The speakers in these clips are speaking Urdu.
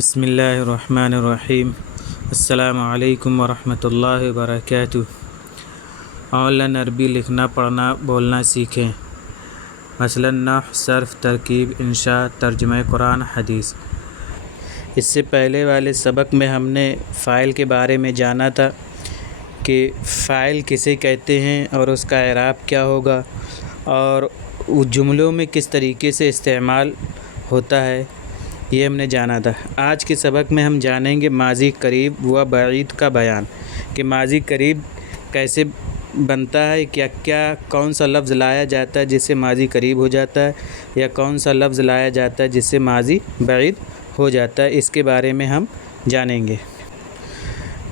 بسم اللہ الرحمن الرحیم۔ السلام علیکم ورحمۃ اللہ وبرکاتہ۔ آن لائن عربی لکھنا پڑھنا بولنا سیکھیں، مثلاً نحو، صرف، ترکیب، انشاء، ترجمہ قرآن، حدیث۔ اس سے پہلے والے سبق میں ہم نے فاعل کے بارے میں جانا تھا کہ فاعل کسے کہتے ہیں اور اس کا اعراب کیا ہوگا اور جملوں میں کس طریقے سے استعمال ہوتا ہے، یہ ہم نے جانا تھا۔ آج کے سبق میں ہم جانیں گے ماضی قریب و بعید کا بیان، کہ ماضی قریب کیسے بنتا ہے، کیا کون سا لفظ لایا جاتا ہے جس سے ماضی قریب ہو جاتا ہے، یا کون سا لفظ لایا جاتا ہے جس سے ماضی بعید ہو جاتا ہے، اس کے بارے میں ہم جانیں گے۔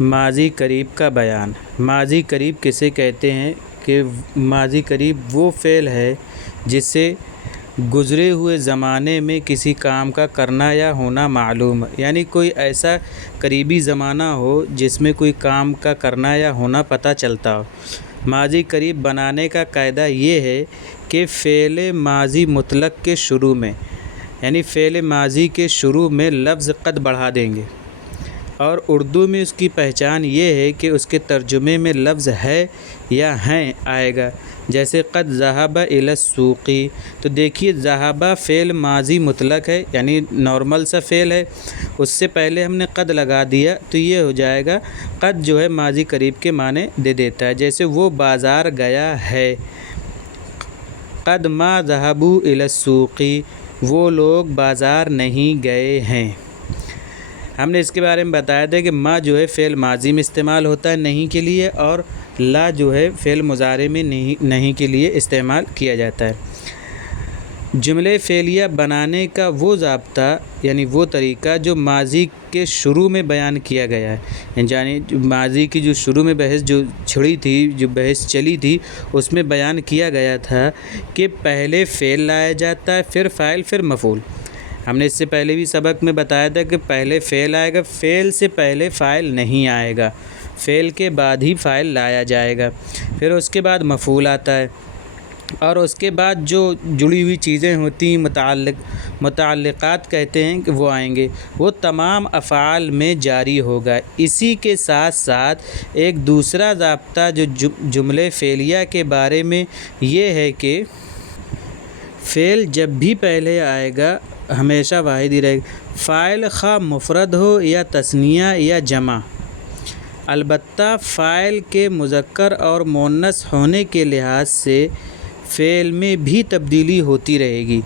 ماضی قریب کا بیان۔ ماضی قریب کسے کہتے ہیں کہ ماضی قریب وہ فعل ہے جس سے گزرے ہوئے زمانے میں کسی کام کا کرنا یا ہونا معلوم ہے، یعنی کوئی ایسا قریبی زمانہ ہو جس میں کوئی کام کا کرنا یا ہونا پتہ چلتا ہو۔ ماضی قریب بنانے کا قاعدہ یہ ہے کہ فعل ماضی مطلق کے شروع میں، یعنی فعل ماضی کے شروع میں لفظ قد بڑھا دیں گے، اور اردو میں اس کی پہچان یہ ہے کہ اس کے ترجمے میں لفظ ہے یا ہیں آئے گا، جیسے قد ذہب الی السوق۔ تو دیکھیے ذہب فعل ماضی مطلق ہے، یعنی نارمل سا فعل ہے، اس سے پہلے ہم نے قد لگا دیا تو یہ ہو جائے گا، قد جو ہے ماضی قریب کے معنی دے دیتا ہے، جیسے وہ بازار گیا ہے۔ قد ما ذہبوا الی السوق، وہ لوگ بازار نہیں گئے ہیں۔ ہم نے اس کے بارے میں بتایا تھا کہ ما جو ہے فعل ماضی میں استعمال ہوتا ہے نہیں کے لیے، اور لا جو ہے فعل مضارع میں نہیں کے لیے استعمال کیا جاتا ہے۔ جملے فعلیہ بنانے کا وہ ضابطہ، یعنی وہ طریقہ جو ماضی کے شروع میں بیان کیا گیا ہے، یعنی ماضی کی جو شروع میں بحث جو چھڑی تھی، جو بحث چلی تھی، اس میں بیان کیا گیا تھا کہ پہلے فعل لایا جاتا ہے، پھر فاعل، پھر مفعول۔ ہم نے اس سے پہلے بھی سبق میں بتایا تھا کہ پہلے فعل آئے گا، فعل سے پہلے فاعل نہیں آئے گا، فعل کے بعد ہی فاعل لایا جائے گا، پھر اس کے بعد مفعول آتا ہے، اور اس کے بعد جو جڑی ہوئی چیزیں ہوتی ہیں، متعلقات کہتے ہیں کہ وہ آئیں گے، وہ تمام افعال میں جاری ہوگا۔ اسی کے ساتھ ساتھ ایک دوسرا ضابطہ جو جملے فعلیہ کے بارے میں یہ ہے کہ فعل جب بھی پہلے آئے گا ہمیشہ واحد ہی رہے گا، فاعل خواہ مفرد ہو یا تثنیہ یا جمع۔ البتہ فاعل کے مذکر اور مؤنث ہونے کے لحاظ سے فعل میں بھی تبدیلی ہوتی رہے گی۔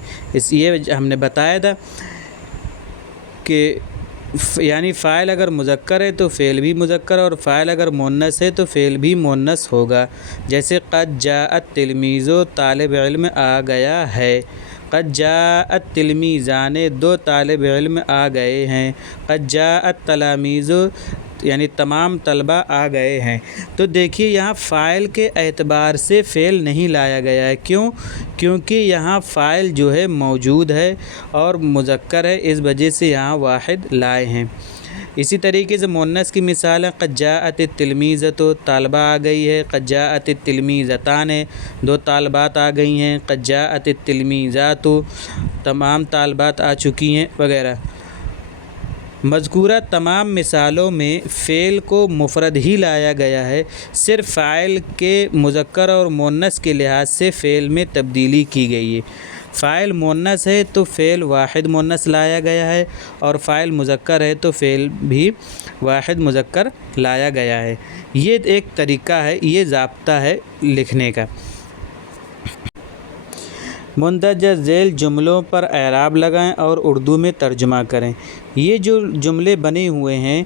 یہ ہم نے بتایا تھا کہ یعنی فاعل اگر مذکر ہے تو فعل بھی مذکر، اور فاعل اگر مؤنث ہے تو فعل بھی مؤنث ہوگا، جیسے قد جاء التلمیذ، طالب علم آ گیا ہے۔ قد جاء التلمیذان، دو طالب علم آ گئے ہیں۔ قد جاء التلاميذ، یعنی تمام طلبہ آ گئے ہیں۔ تو دیکھیے یہاں فاعل کے اعتبار سے فعل نہیں لایا گیا ہے، کیونکہ یہاں فاعل جو ہے موجود ہے اور مذکر ہے، اس وجہ سے یہاں واحد لائے ہیں۔ اسی طریقے سے مؤنث کی مثال ہے قد جاءت التلمیذۃ، طالبہ آ گئی ہے۔ قد جاءت التلمیذتان، دو طالبات آ گئی ہیں۔ قد جاءت التلمیذات، تمام طالبات آ چکی ہیں، وغیرہ۔ مذکورہ تمام مثالوں میں فعل کو مفرد ہی لایا گیا ہے، صرف فاعل کے مذکر اور مؤنث کے لحاظ سے فعل میں تبدیلی کی گئی ہے۔ فاعل مؤنث ہے تو فعل واحد مؤنث لایا گیا ہے، اور فاعل مذکر ہے تو فعل بھی واحد مذکر لایا گیا ہے۔ یہ ایک طریقہ ہے، یہ ضابطہ ہے لکھنے کا۔ مندرجہ ذیل جملوں پر اعراب لگائیں اور اردو میں ترجمہ کریں۔ یہ جو جملے بنے ہوئے ہیں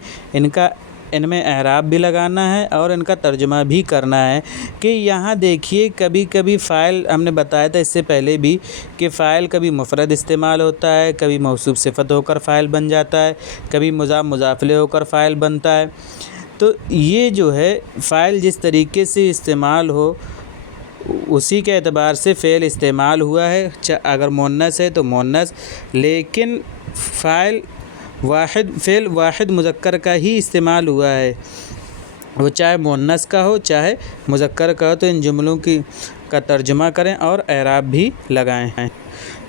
ان میں اعراب بھی لگانا ہے اور ان کا ترجمہ بھی کرنا ہے، کہ یہاں دیکھیے کبھی کبھی فاعل، ہم نے بتایا تھا اس سے پہلے بھی کہ فاعل کبھی مفرد استعمال ہوتا ہے، کبھی موصوف صفت ہو کر فاعل بن جاتا ہے، کبھی مضاف مضاف الیہ ہو کر فاعل بنتا ہے۔ تو یہ جو ہے فاعل جس طریقے سے استعمال ہو اسی کے اعتبار سے فعل استعمال ہوا ہے، اگر مؤنث ہے تو مؤنث، لیکن فعل واحد مذکر کا ہی استعمال ہوا ہے، وہ چاہے مؤنث کا ہو چاہے مذکر کا ہو۔ تو ان جملوں کی کا ترجمہ کریں اور اعراب بھی لگائیں۔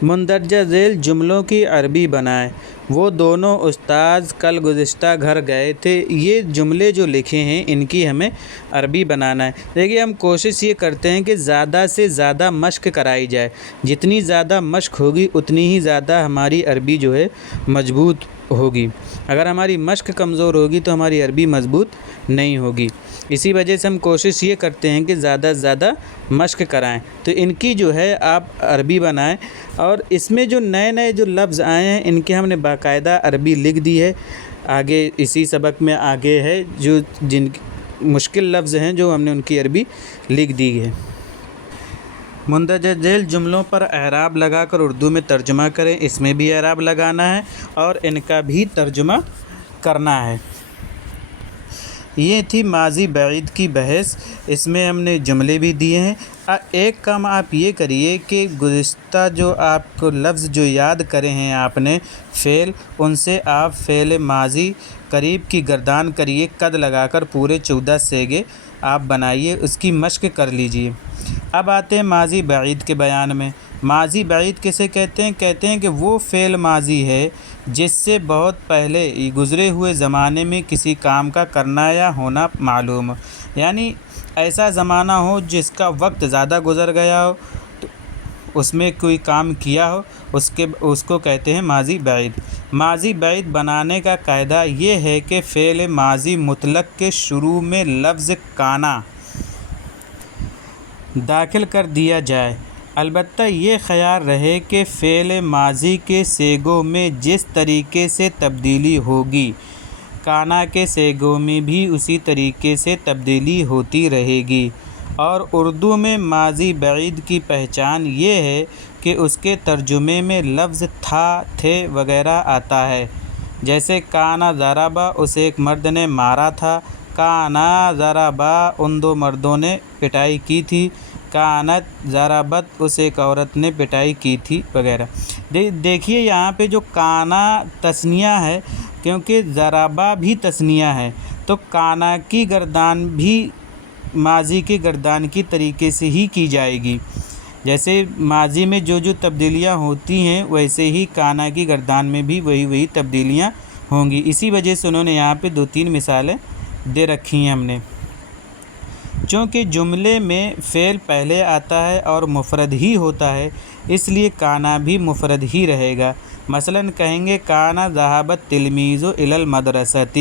مندرجہ ذیل جملوں کی عربی بنائیں۔ وہ دونوں استاذ کل گزشتہ گھر گئے تھے۔ یہ جملے جو لکھے ہیں ان کی ہمیں عربی بنانا ہے۔ دیکھیے ہم کوشش یہ کرتے ہیں کہ زیادہ سے زیادہ مشق کرائی جائے۔ جتنی زیادہ مشق ہوگی اتنی ہی زیادہ ہماری عربی جو ہے مضبوط ہوگی۔ اگر ہماری مشق کمزور ہوگی تو ہماری عربی مضبوط نہیں ہوگی۔ اسی وجہ سے ہم کوشش یہ کرتے ہیں کہ زیادہ سے زیادہ مشق کرائیں۔ تو ان کی جو ہے آپ عربی بنائیں، اور اس میں جو نئے جو لفظ آئے ہیں ان کے ہم نے باقاعدہ عربی لکھ دی ہے۔ آگے اسی سبق میں آگے ہے جو جن مشکل لفظ ہیں جو ہم نے ان کی عربی لکھ دی ہے۔ مندرجہ ذیل جملوں پر اعراب لگا کر اردو میں ترجمہ کریں۔ اس میں بھی اعراب لگانا ہے اور ان کا بھی ترجمہ کرنا ہے۔ یہ تھی ماضی بعید کی بحث۔ اس میں ہم نے جملے بھی دیے ہیں۔ ایک کام آپ یہ کریے کہ گزشتہ جو آپ کو لفظ جو یاد کرے ہیں آپ نے فعل، ان سے آپ فعل ماضی قریب کی گردان کریے، قد لگا کر پورے 14 صیغے آپ بنائیے، اس کی مشق کر لیجئے۔ اب آتے ہیں ماضی بعید کے بیان میں۔ ماضی بعید کسے کہتے ہیں؟ کہتے ہیں کہ وہ فعل ماضی ہے جس سے بہت پہلے گزرے ہوئے زمانے میں کسی کام کا کرنا یا ہونا معلوم ہو، یعنی ایسا زمانہ ہو جس کا وقت زیادہ گزر گیا ہو، تو اس میں کوئی کام کیا ہو، اس کو کہتے ہیں ماضی بعید۔ ماضی بعید بنانے کا قاعدہ یہ ہے کہ فعل ماضی مطلق کے شروع میں لفظ کانا داخل کر دیا جائے، البتہ یہ خیال رہے کہ فعل ماضی کے صیغوں میں جس طریقے سے تبدیلی ہوگی کانا کے صیغوں میں بھی اسی طریقے سے تبدیلی ہوتی رہے گی۔ اور اردو میں ماضی بعید کی پہچان یہ ہے کہ اس کے ترجمے میں لفظ تھا، تھے وغیرہ آتا ہے، جیسے کانا ضربا، اسے ایک مرد نے مارا تھا، کانا ضربا، ان دو مردوں نے پٹائی کی تھی، کانت ضربت، اسے ایک عورت نے پٹائی کی تھی وغیرہ۔ دیکھیے یہاں پہ جو کانا تثنیہ ہے، کیونکہ ضربا بھی تثنیہ ہے، تو کانا کی گردان بھی ماضی کی گردان کی طریقے سے ہی کی جائے گی۔ جیسے ماضی میں جو تبدیلیاں ہوتی ہیں ویسے ہی کانا کی گردان میں بھی وہی تبدیلیاں ہوں گی۔ اسی وجہ سے انہوں نے یہاں پہ 2-3 مثالیں دے رکھی ہیں ہم نے۔ چونکہ جملے میں فعل پہلے آتا ہے اور مفرد ہی ہوتا ہے، اس لیے کانا بھی مفرد ہی رہے گا۔ مثلاً کہیں گے کانا ذهب التلمیذ الی المدرسۃ۔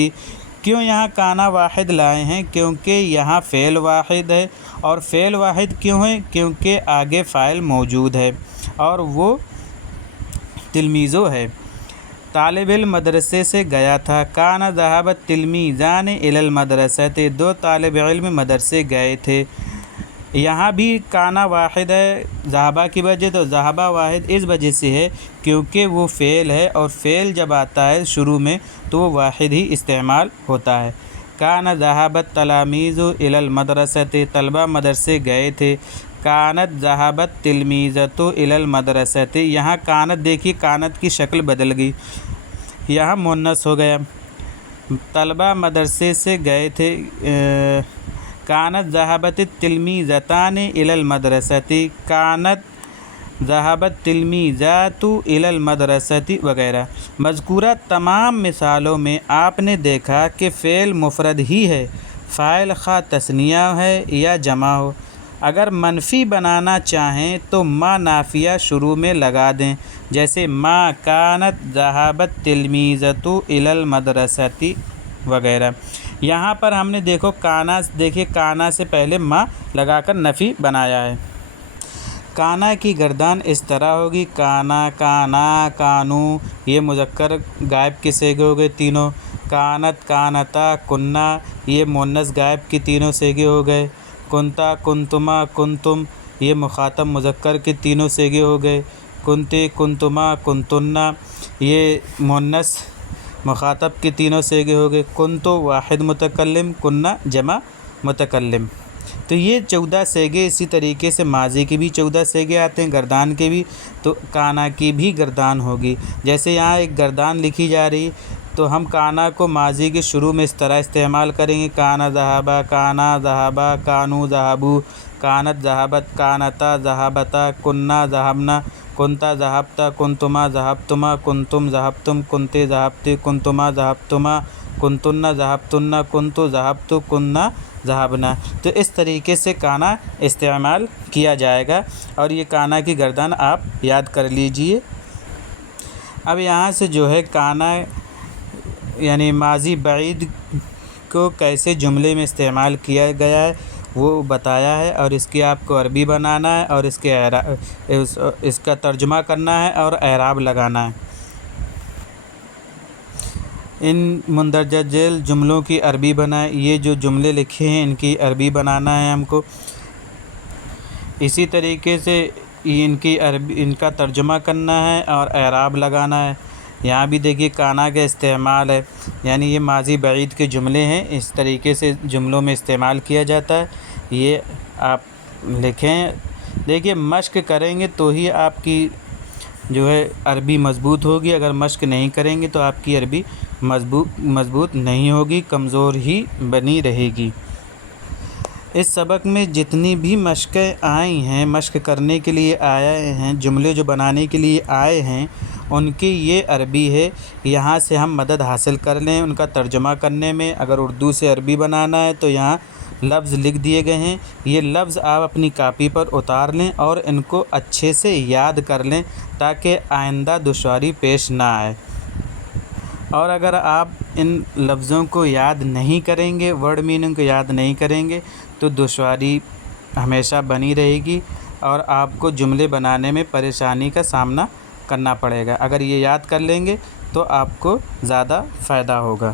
کیوں یہاں کانا واحد لائے ہیں؟ کیونکہ یہاں فعل واحد ہے، اور فعل واحد کیوں ہے؟ کیونکہ آگے فاعل موجود ہے اور وہ تلمیذو ہے۔ طالب علم مدرسے سے گیا تھا، کانا ذهب التلمیذان الی المدرسۃ، 2 طالب علم مدرسے گئے تھے۔ یہاں بھی کانا واحد ہے، ذهب کی وجہ تو ذهب واحد اس وجہ سے ہے کیونکہ وہ فعل ہے، اور فعل جب آتا ہے شروع میں تو وہ واحد ہی استعمال ہوتا ہے۔ کانا ذهب التلاميذ الی المدرسۃ، طلبہ مدرسے گئے تھے، کانت ذهب التلمیذۃ الی المدرسۃ۔ یہاں کانت دیکھیے کانت کی شکل بدل گئی، یہاں مؤنث ہو گیا، طلبہ مدرسے سے گئے تھے، کانت ذهبت التلمیذتان الی المدرسۃ، کانت ذهبت التلمیذات الی المدرسۃ وغیرہ۔ مذکورہ تمام مثالوں میں آپ نے دیکھا کہ فعل مفرد ہی ہے، فاعل خواہ تثنیہ ہے یا جمع ہو۔ اگر منفی بنانا چاہیں تو ما نافیہ شروع میں لگا دیں، جیسے ما کانت ذهبت التلمیذۃ الی المدرسۃ وغیرہ۔ یہاں پر ہم نے دیکھیے کانا سے پہلے ما لگا کر نفی بنایا ہے۔ کانا کی گردان اس طرح ہوگی، کانا، کانا، کانو، یہ مذکر غائب کے صیغے ہو گئے تینوں، کانت، کانتا، کننا، یہ مؤنث غائب کے تینوں صیغے ہو گئے، کنتا، کنتما، کنتم، یہ مخاطب مذکر کے تینوں صیغے ہو گئے، کنتے، کنتما، کنتنا، یہ مؤنث مخاطب کے تینوں صیغے ہو گئے، کنتو واحد متکلم، کننا جمع متکلم۔ تو یہ 14 صیغے، اسی طریقے سے ماضی کے بھی 14 صیغے آتے ہیں، گردان کے بھی، تو کانا کی بھی گردان ہوگی۔ جیسے یہاں ایک گردان لکھی جا رہی، تو ہم کانا کو ماضی کے شروع میں اس طرح استعمال کریں گے، کانا ذہبا، کانا ذہبا، کانو ذہبو، کانت ذہبت، کانتا ذہبتا، کننا ذہبنا، کنتا ذہبتا، کنتما ذہبتما، کنتم ذہبتم، کنتے ذہبتے، کنتما ذہبتما، کنتن ذہبتن، کنتو ذہبتو، کننا ذہبنا۔ تو اس طریقے سے کانا استعمال کیا جائے گا، اور یہ کانا کی گردان آپ یاد کر لیجئے۔ اب یہاں سے جو ہے کانا یعنی ماضی بعید کو کیسے جملے میں استعمال کیا گیا ہے وہ بتایا ہے، اور اس کی آپ کو عربی بنانا ہے، اور اس کا ترجمہ کرنا ہے اور اعراب لگانا ہے۔ ان مندرجہ ذیل جملوں کی عربی بنائیں، یہ جو جملے لکھے ہیں ان کی عربی بنانا ہے ہم کو۔ اسی طریقے سے ان کا ترجمہ کرنا ہے اور اعراب لگانا ہے۔ یہاں بھی دیکھیے کانا کا استعمال ہے، یعنی یہ ماضی بعید کے جملے ہیں، اس طریقے سے جملوں میں استعمال کیا جاتا ہے، یہ آپ لکھیں۔ دیکھیے مشق کریں گے تو ہی آپ کی جو ہے عربی مضبوط ہوگی، اگر مشق نہیں کریں گے تو آپ کی عربی مضبوط نہیں ہوگی، کمزور ہی بنی رہے گی۔ اس سبق میں جتنی بھی مشقیں آئی ہیں، مشق کرنے کے لیے آئے ہیں، جملے جو بنانے کے لیے آئے ہیں، ان کی یہ عربی ہے۔ یہاں سے ہم مدد حاصل کر لیں ان کا ترجمہ کرنے میں۔ اگر اردو سے عربی بنانا ہے تو یہاں لفظ لکھ دیے گئے ہیں، یہ لفظ آپ اپنی کاپی پر اتار لیں اور ان کو اچھے سے یاد کر لیں تاکہ آئندہ دشواری پیش نہ آئے۔ اور اگر آپ ان لفظوں کو یاد نہیں کریں گے، ورڈ میننگ کو یاد نہیں کریں گے تو دشواری ہمیشہ بنی رہے گی اور آپ کو جملے بنانے میں پریشانی کا سامنا کرنا پڑے گا۔ اگر یہ یاد کر لیں گے تو آپ کو زیادہ فائدہ ہوگا۔